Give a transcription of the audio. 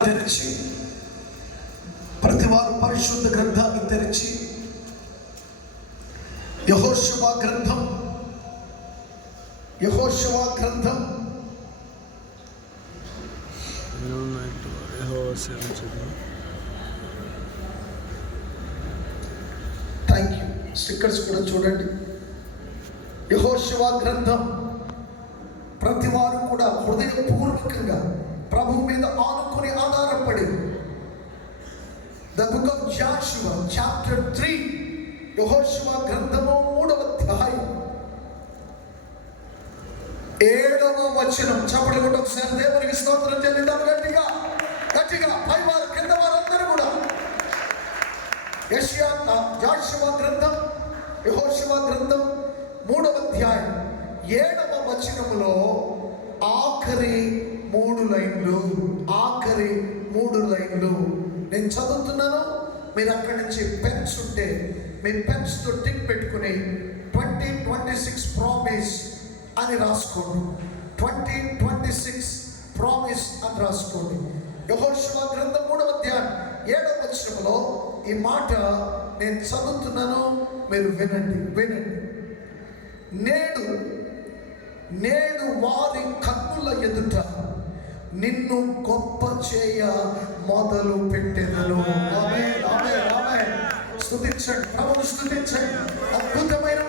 తెరిచి ప్రతివారు పరిశుద్ధ గ్రంథాన్ని తెరిచి యెహోషువ గ్రంథం థ్యాంక్ యూ. స్టిక్కర్స్ కూడా చూడండి. యెహోషువ గ్రంథం ప్రతివారు కూడా హృదయపూర్వకంగా ప్రభు మీద ఆనుకుని ఆధారపడి the book of Jashuva chapter 3 యెహోషువ గ్రంథము 3వ అధ్యాయం 7వ వచనం. చప్పట్లు కొట్టి ఒకసారి దేవునికి స్తోత్రం చెల్లిద్దాం. గట్టిగా పైవారు కింద వారందరూ కూడా జాషువ గ్రంథం యెహోషువ గ్రంథం 3వ అధ్యాయం 7వ వచనములో ఆఖరి 3 లైన్లు నేను చదువుతున్నాను. మీరు అక్కడి నుంచి పెన్స్ ఉంటే మీ పెన్స్తో టిక్ పెట్టుకుని 2026 ప్రామిస్ అని రాసుకోండి. 2026 ప్రామిస్ అని రాసుకోండి. యెహోషువ గ్రంథం 3వ అధ్యాయం 7వ వచనంలో ఈ మాట నేను చదువుతున్నాను, మీరు వినండి. నేడు వారి కన్నుల ఎదుట నిన్ను గొప్ప చేయ మొదలు పెట్టెదను. ఆమేన్. స్తుతించండి, ప్రభువును స్తుతించండి. అద్భుతమైన